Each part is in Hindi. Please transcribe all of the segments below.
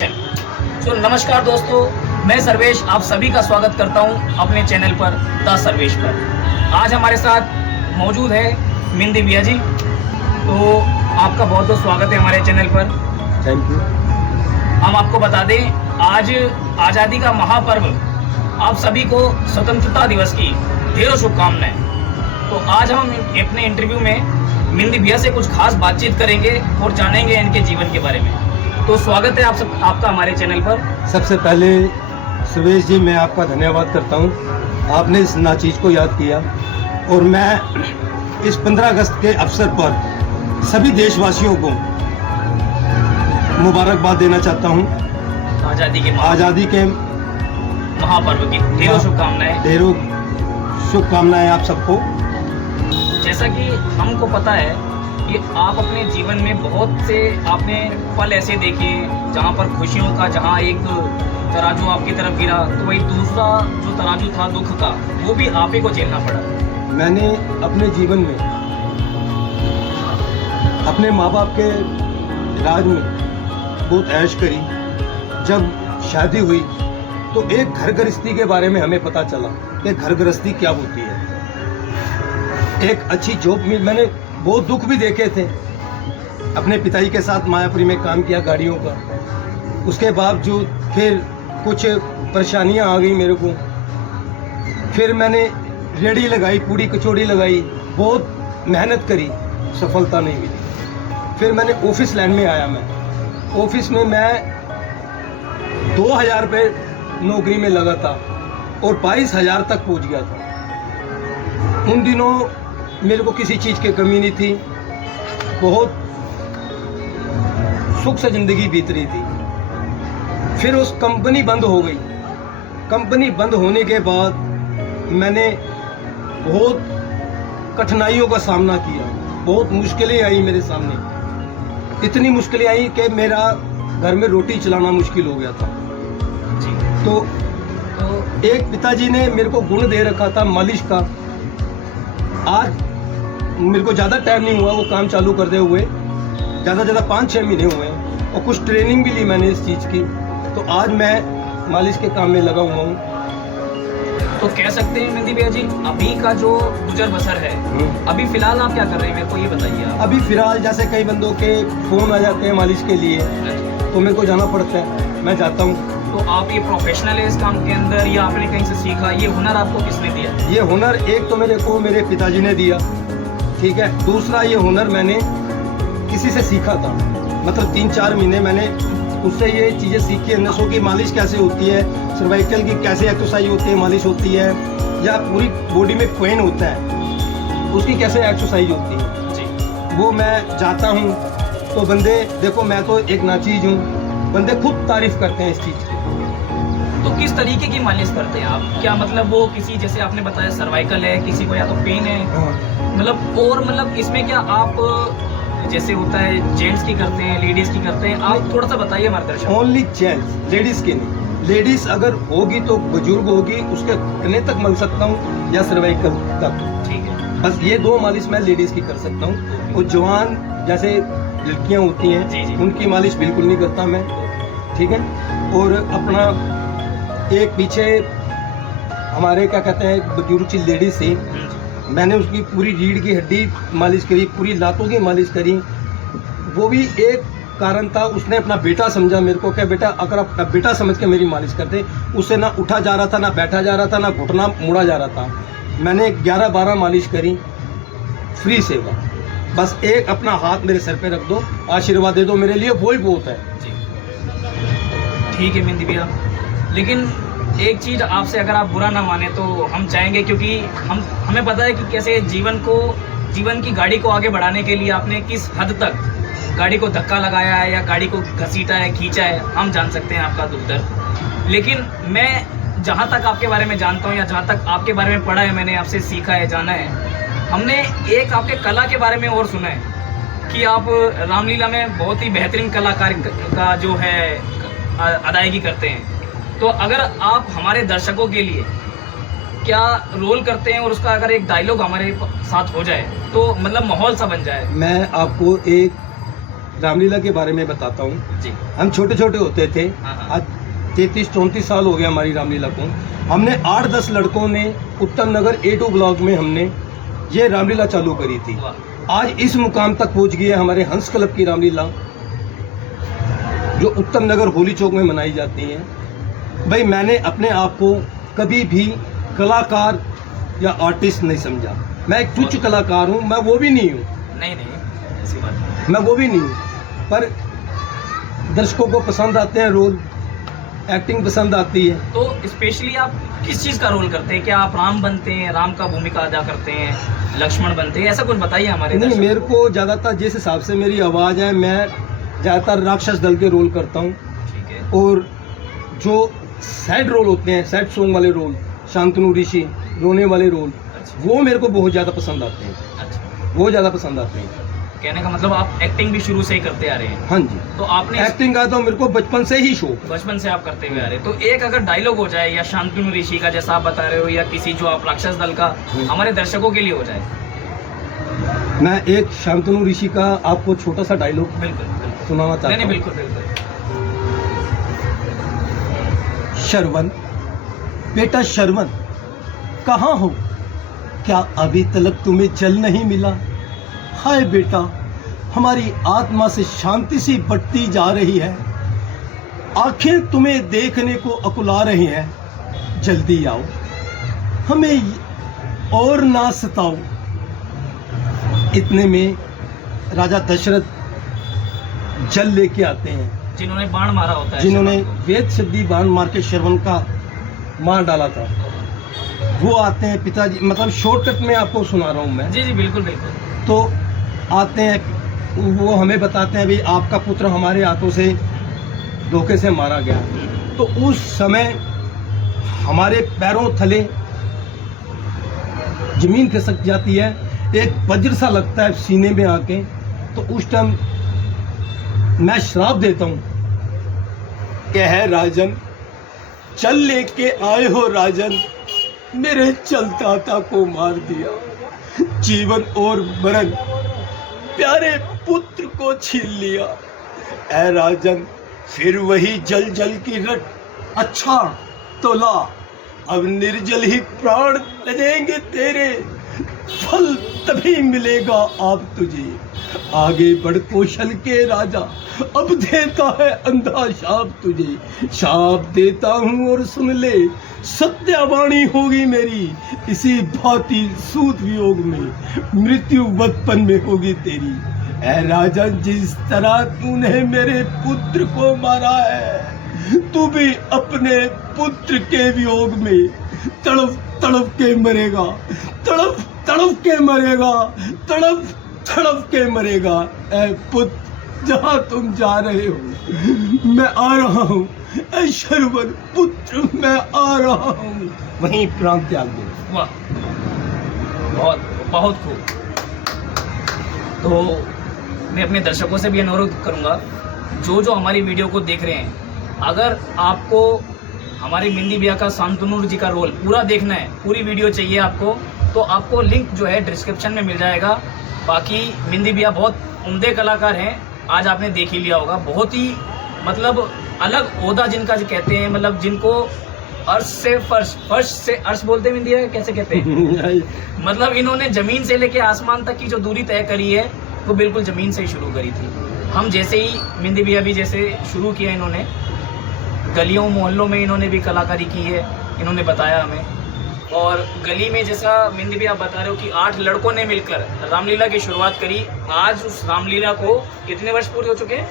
नमस्कार दोस्तों, मैं सर्वेश आप सभी का स्वागत करता हूं अपने चैनल पर द सर्वेश पर। आज हमारे साथ मौजूद है मिंदी भैया जी। तो आपका बहुत बहुत स्वागत है हमारे चैनल पर। Thank you. हम आपको बता दें, आज आज़ादी का महापर्व, आप सभी को स्वतंत्रता दिवस की ढेरों शुभकामनाएं। तो आज हम अपने इंटरव्यू में मिंदी भैया से कुछ खास बातचीत करेंगे और जानेंगे इनके जीवन के बारे में। तो स्वागत है आपका हमारे चैनल पर। सबसे पहले सुरेश जी, मैं आपका धन्यवाद करता हूं। आपने इस नाचीज़ को याद किया और मैं इस 15 अगस्त के अवसर पर सभी देशवासियों को मुबारकबाद देना चाहता हूं। आज़ादी के महापर्व की ढेरों शुभकामनाएं। ढेरों शुभकामनाएं आप सबको। जैसा कि हमको पता है कि आप अपने जीवन में बहुत से आपने पल ऐसे देखे जहाँ पर खुशियों का, जहाँ एक तराजू आपकी तरफ गिरा तो वही दूसरा जो तराजू था दुख का, वो भी आप ही को झेलना पड़ा। मैंने अपने जीवन में अपने माँ बाप के राज में बहुत ऐश करी। जब शादी हुई तो एक घर गृहस्थी के बारे में हमें पता चला कि घर गृहस्थी क्या होती है। एक अच्छी जॉब में मैंने बहुत दुख भी देखे थे। अपने पिताजी के साथ मायापुरी में काम किया गाड़ियों का। उसके बावजूद फिर कुछ परेशानियां आ गई मेरे को। फिर मैंने रेहड़ी लगाई, पूड़ी कचौड़ी लगाई, बहुत मेहनत करी, सफलता नहीं मिली। फिर मैंने ऑफिस लाइन में आया। मैं ऑफिस में मैं 2000 रुपये नौकरी में लगा था और 22,000 तक पहुंच गया था। उन दिनों मेरे को किसी चीज़ की कमी नहीं थी, बहुत सुख से ज़िंदगी बीत रही थी। फिर उस कंपनी बंद हो गई। कंपनी बंद होने के बाद मैंने बहुत कठिनाइयों का सामना किया, बहुत मुश्किलें आई मेरे सामने। इतनी मुश्किलें आई कि मेरा घर में रोटी चलाना मुश्किल हो गया था। तो एक पिताजी ने मेरे को गुण दे रखा था मालिश का। आज मेरे को ज़्यादा टाइम नहीं हुआ वो काम चालू करते हुए, ज़्यादा 5-6 महीने हुए हैं और कुछ ट्रेनिंग भी ली मैंने इस चीज़ की। तो आज मैं मालिश के काम में लगा हुआ हूँ। तो कह सकते हैं मिंदी भैया जी, अभी का जो गुजर बसर है, अभी फिलहाल आप क्या कर रहे हैं, मेरे को ये बताइए आप। अभी फिलहाल जैसे कई बंदों के फ़ोन आ जाते हैं मालिश के लिए, तो मेरे को जाना पड़ता है, मैं जाता हूँ। तो आप ये प्रोफेशनल है इस काम के अंदर या आपने कहीं से सीखा? ये हुनर आपको किसने दिया? ये हुनर एक तो मेरे पिताजी ने दिया, ठीक है। दूसरा ये हुनर मैंने किसी से सीखा था, मतलब 3-4 महीने मैंने उससे ये चीज़ें सीखी है। नसों की मालिश कैसे होती है, सर्वाइकल की कैसे एक्सरसाइज होती है, मालिश होती है, या पूरी बॉडी में पेन होता है उसकी कैसे एक्सरसाइज होती है जी। वो मैं जाता हूँ तो बंदे, देखो मैं तो एक नाचीज हूँ, बंदे खुद तारीफ करते हैं इस चीज़ की। तो किस तरीके की मालिश करते हैं आप? क्या मतलब वो किसी, जैसे आपने बताया सर्वाइकल है, किसी को या तो पेन है, मतलब और मतलब इसमें क्या आप जैसे होता है जेंट्स की करते हैं, लेडीज की करते हैं, आप थोड़ा सा बताइए मार्गदर्शन। ओनली जेंट्स, लेडीज की नहीं। लेडीज अगर होगी तो बुजुर्ग होगी, उसके कने तक मल सकता हूँ या सर्वाइकल तक, ठीक है। बस ये 2 मालिश मैं लेडीज की कर सकता हूँ। और जवान जैसे लड़कियाँ होती हैं जी। उनकी मालिश बिल्कुल नहीं करता मैं, ठीक है। और अपना एक पीछे हमारे क्या कहते हैं बुजुर्ग सी लेडीज थी, मैंने उसकी पूरी रीढ़ की हड्डी मालिश करी, पूरी लातों की मालिश करी। वो भी एक कारण था, उसने अपना बेटा समझा मेरे को, क्या बेटा अगर अपना बेटा समझ के मेरी मालिश करते, उससे ना उठा जा रहा था, ना बैठा जा रहा था, ना घुटना मुड़ा जा रहा था। मैंने 11-12 मालिश करी, फ्री सेवा। बस एक अपना हाथ मेरे सर पे रख दो, आशीर्वाद दे दो, मेरे लिए वो ही बहुत है जी। ठीक है मिंदी भैया, लेकिन एक चीज़ आपसे अगर आप बुरा ना माने तो हम चाहेंगे, क्योंकि हमें पता है कि कैसे जीवन की गाड़ी को आगे बढ़ाने के लिए आपने किस हद तक गाड़ी को धक्का लगाया है या गाड़ी को घसीटा है, खींचा है, हम जान सकते हैं आपका दुख दर्द। लेकिन मैं जहाँ तक आपके बारे में जानता हूँ या जहाँ तक आपके बारे में पढ़ा है, मैंने आपसे सीखा है, जाना है, हमने एक आपके कला के बारे में और सुना है कि आप रामलीला में बहुत ही बेहतरीन कलाकार का जो है अदायगी करते हैं। तो अगर आप हमारे दर्शकों के लिए क्या रोल करते हैं और उसका अगर एक डायलॉग हमारे साथ हो जाए तो मतलब माहौल सा बन जाए। मैं आपको एक रामलीला के बारे में बताता हूँ। जी। हम छोटे छोटे होते थे, हाँ, हाँ। आज 33-34 साल हो गया हमारी रामलीला को। हमने 8-10 लड़कों ने उत्तम नगर A2 ब्लॉक में हमने ये रामलीला चालू करी थी। वाह। आज इस मुकाम तक पहुंच गई है हमारे हंस क्लब की रामलीला, जो उत्तम नगर होली चौक में मनाई जाती है। भाई मैंने अपने आप को कभी भी कलाकार या आर्टिस्ट नहीं समझा। मैं एक तुच्छ कलाकार हूँ, मैं वो भी नहीं हूँ, नहीं नहीं, ऐसी बात नहीं। मैं वो भी नहीं हूँ, पर दर्शकों को पसंद आते हैं रोल, एक्टिंग पसंद आती है। तो स्पेशली आप किस चीज़ का रोल करते हैं? क्या आप राम बनते हैं, राम का भूमिका अदा करते हैं, लक्ष्मण बनते हैं, ऐसा कुछ बताइए हमारे नहीं, दर्शकों मेरे को ज़्यादातर जिस हिसाब से मेरी आवाज़ है, मैं ज़्यादातर राक्षस दल के रोल करता हूँ। ठीक है। और जो सैड रोल होते हैं, सैड सॉन्ग वाले रोल, शांतनु ऋषि, रोने वाले रोल, अच्छा। वो मेरे को बहुत ज़्यादा पसंद आते हैं, अच्छा, वो ज़्यादा पसंद आते हैं। कहने का मतलब आप एक्टिंग भी शुरू से ही करते आ रहे हैं। हाँ जी, तो आपने एक्टिंग का तो मेरे को बचपन से ही शौक। बचपन से आप करते हुए आ रहे हैं। तो एक अगर डायलॉग हो जाए, या शांतनु ऋषि का जैसा आप बता रहे हो, या किसी जो आप राक्षस दल का हमारे दर्शकों के लिए हो जाए। मैं एक शांतनु ऋषि का आपको छोटा सा डायलॉग बिल्कुल बिल्कुल। सुनाना नहीं चाहता नहीं, हूँ। बिल्कुल बिल्कुल। शरवण, बेटा शरवण, कहाँ हो? क्या अभी तक तुम्हें जल नहीं मिला? हाय बेटा, हमारी आत्मा से शांति सी बढ़ती जा रही है, आंखें तुम्हें देखने को अकुला रही हैं। जल्दी आओ, हमें और ना सताओ। इतने में राजा दशरथ जल लेके आते हैं, जिन्होंने बाण मारा होता है, जिन्होंने शरवण को। वेद सिद्धि बाण मार के श्रवण का मार डाला था, वो आते हैं पिताजी। मतलब शॉर्टकट में आपको सुना रहा हूँ मैं। जी जी, बिल्कुल बिल्कुल। तो आते हैं, वो हमें बताते हैं भाई आपका पुत्र हमारे हाथों से धोखे से मारा गया। तो उस समय हमारे पैरों थले जमीन खिसक जाती है, एक वज्र सा लगता है सीने में आके। तो उस टाइम मैं श्राप देता हूँ कि है राजन, चल लेके आए हो राजन, मेरे चलताता को मार दिया, जीवन और मरण प्यारे पुत्र को छीन लिया। ऐ राजन, फिर वही जल जल की रट, अच्छा तो ला, अब निर्जल ही प्राण लगेंगे तेरे, फल तभी मिलेगा आप तुझे। आगे बढ़ कौशल के राजा, अब देता है अंधा शाप तुझे। शाप देता हूँ और सुन ले, सत्यवाणी होगी मेरी, इसी भांति सूत वियोग में, मृत्यु वतपन में होगी तेरी। ऐ राजन, जिस तरह तूने मेरे पुत्र को मारा है, तू भी अपने पुत्र के वियोग में तड़प तड़प के मरेगा, तड़प तड़प के मरेगा, तड़प तड़प के मरेगा। ऐ पुत्र, जहाँ तुम जा रहे हो मैं आ रहा हूँ। ऐ शरवण पुत्र, मैं आ रहा हूँ। वहीं प्राण त्याग दो। वाह, बहुत बहुत खूब। तो मैं अपने दर्शकों से भी अनुरोध करूंगा, जो जो हमारी वीडियो को देख रहे हैं, अगर आपको हमारे मिंदी भैया का शांतनु जी का रोल पूरा देखना है, पूरी वीडियो चाहिए आपको, तो आपको लिंक जो है डिस्क्रिप्शन में मिल जाएगा। बाकी मिंदी भैया बहुत उम्दे कलाकार हैं, आज आपने देख ही लिया होगा। बहुत ही मतलब अलग ओहदा जिनका जो कहते हैं, मतलब जिनको अर्श से फर्श, फर्श से अर्श बोलते हैं मिंदी भैया, कैसे कहते हैं? मतलब इन्होंने जमीन से लेके आसमान तक की जो दूरी तय करी है, वो बिल्कुल जमीन से ही शुरू करी थी। हम जैसे ही मिंदी भैया भी जैसे शुरू किया, इन्होंने गलियों मोहल्लों में इन्होंने भी कलाकारी की है, इन्होंने बताया हमें। और गली में जैसा मिंदी भैया आप बता रहे हो कि 8 लड़कों ने मिलकर रामलीला की शुरुआत करी। आज उस रामलीला को कितने वर्ष पूरे हो चुके हैं?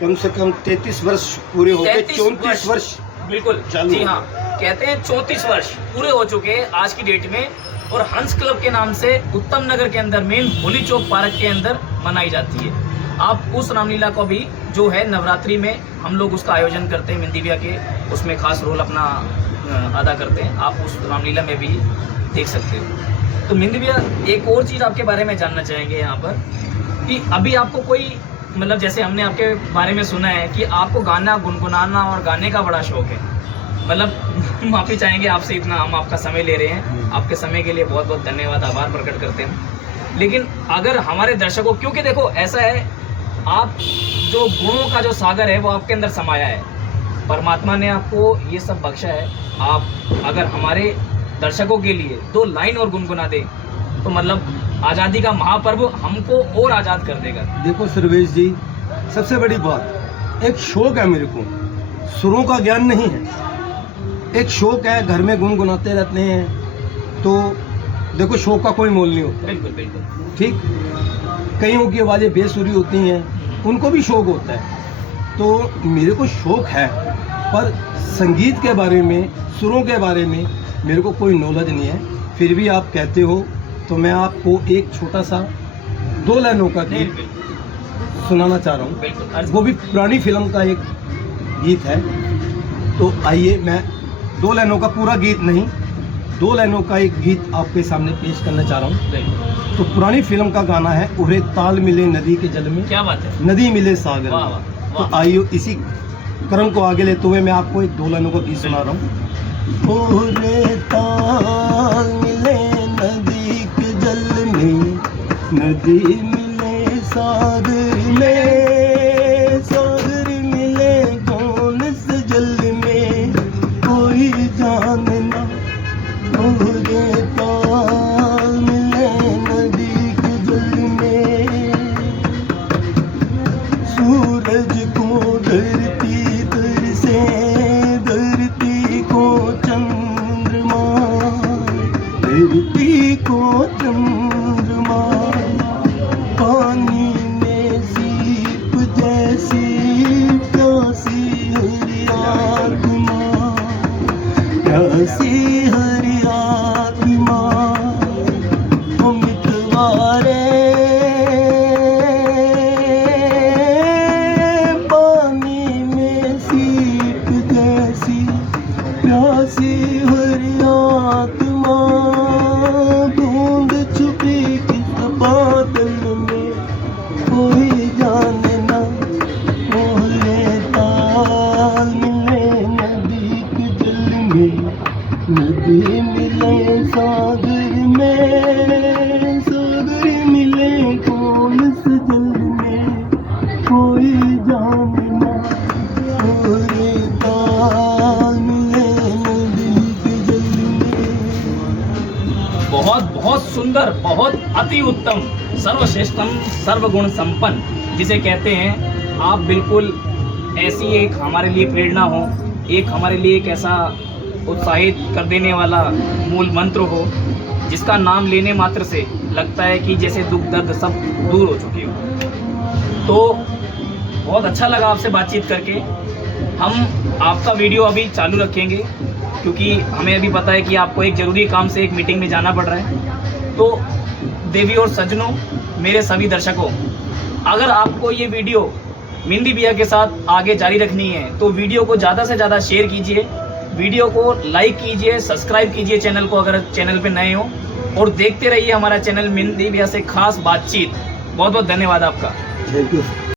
कम से कम 33 वर्ष पूरे हो गए, 34 वर्ष बिल्कुल। जी हाँ, कहते हैं 34 वर्ष पूरे हो चुके हैं आज की डेट में। और हंस क्लब के नाम से उत्तम नगर के अंदर मेन होली चौक पार्क के अंदर मनाई जाती है। आप उस रामलीला को भी जो है नवरात्रि में हम लोग उसका आयोजन करते हैं, मिंदी भैया के उसमें खास रोल अपना अदा करते हैं। आप उस रामलीला में भी देख सकते हो। तो मिंदी भैया, एक और चीज़ आपके बारे में जानना चाहेंगे यहाँ पर कि अभी आपको कोई, मतलब जैसे हमने आपके बारे में सुना है कि आपको गाना गुनगुनाना और गाने का बड़ा शौक है। मतलब माफ़ी चाहेंगे आपसे, इतना हम आपका समय ले रहे हैं, आपके समय के लिए बहुत बहुत धन्यवाद, आभार प्रकट करते हैं। लेकिन अगर हमारे दर्शकों, क्योंकि देखो ऐसा है आप जो गुणों का जो सागर है वो आपके अंदर समाया है। परमात्मा ने आपको ये सब बख्शा है। आप अगर हमारे दर्शकों के लिए 2 लाइन और गुनगुना दे तो मतलब आज़ादी का महापर्व हमको और आज़ाद कर देगा। देखो सर्वेश जी, सबसे बड़ी बात, एक शौक है मेरे को, सुरों का ज्ञान नहीं है, एक शौक है, घर में गुनगुनाते रहते हैं। तो देखो शौक का कोई मोल नहीं होता। बिल्कुल बिल्कुल। ठीक, कईयों की आवाज़ें बेसुरी होती हैं, उनको भी शौक होता है। तो मेरे को शौक है, पर संगीत के बारे में, सुरों के बारे में मेरे को कोई नॉलेज नहीं है। फिर भी आप कहते हो तो मैं आपको एक छोटा सा 2 लाइनों का गीत सुनाना चाह रहा हूँ। वो भी पुरानी फिल्म का एक गीत है। तो आइए, मैं 2 लाइनों का पूरा गीत नहीं, 2 लाइनों का एक गीत आपके सामने पेश करना चाह रहा हूँ। तो पुरानी फिल्म का गाना है, उरे ताल मिले नदी के जल में, क्या बात है, नदी मिले सागर वाह, में। वाह। तो आइए इसी क्रम को आगे लेते हुए मैं आपको एक 2 लाइनों का गीत सुना रहा हूँ। उरे ताल मिले नदी के जल में, नदी मिले सागर में, सागर मिले कौन से जल में, कोई जानना। उरे ताल मिले नदी के जल में, सूरज को धरती तर से, धरती को चंद्रमा, धरती को चंद्रमा, पानी में सीप जैसी प्यासी हरी आत्मा, प्यासी हरी आत्मा, मितवारे पानी में सीप जैसी प्यासी हरी आत्मा, बूंद छुपी किस बादल में, कोई जाने ना। मोहल्ले ताल मिले नदी के जल में, नदी मिले सागर में, सागर मिले कौन से जल में, कोई जाने ना। मोहल्ले ताल मिले नदी के जल में। बहुत बहुत सुंदर, बहुत अति उत्तम, सर्वश्रेष्ठम, सर्वगुण संपन्न जिसे कहते हैं। आप बिल्कुल ऐसी एक हमारे लिए प्रेरणा हो, एक हमारे लिए एक ऐसा उत्साहित कर देने वाला मूल मंत्र हो जिसका नाम लेने मात्र से लगता है कि जैसे दुख दर्द सब दूर हो चुके हो। तो बहुत अच्छा लगा आपसे बातचीत करके। हम आपका वीडियो अभी चालू रखेंगे क्योंकि हमें अभी पता है कि आपको एक ज़रूरी काम से एक मीटिंग में जाना पड़ रहा है। तो देवी और सज्जनों, मेरे सभी दर्शकों, अगर आपको ये वीडियो मेहंदी भैया के साथ आगे जारी रखनी है तो वीडियो को ज़्यादा से ज़्यादा शेयर कीजिए, वीडियो को लाइक कीजिए, सब्सक्राइब कीजिए चैनल को अगर चैनल पे नए हो, और देखते रहिए हमारा चैनल मेहंदी भैया से खास बातचीत। बहुत बहुत धन्यवाद आपका। Thank you.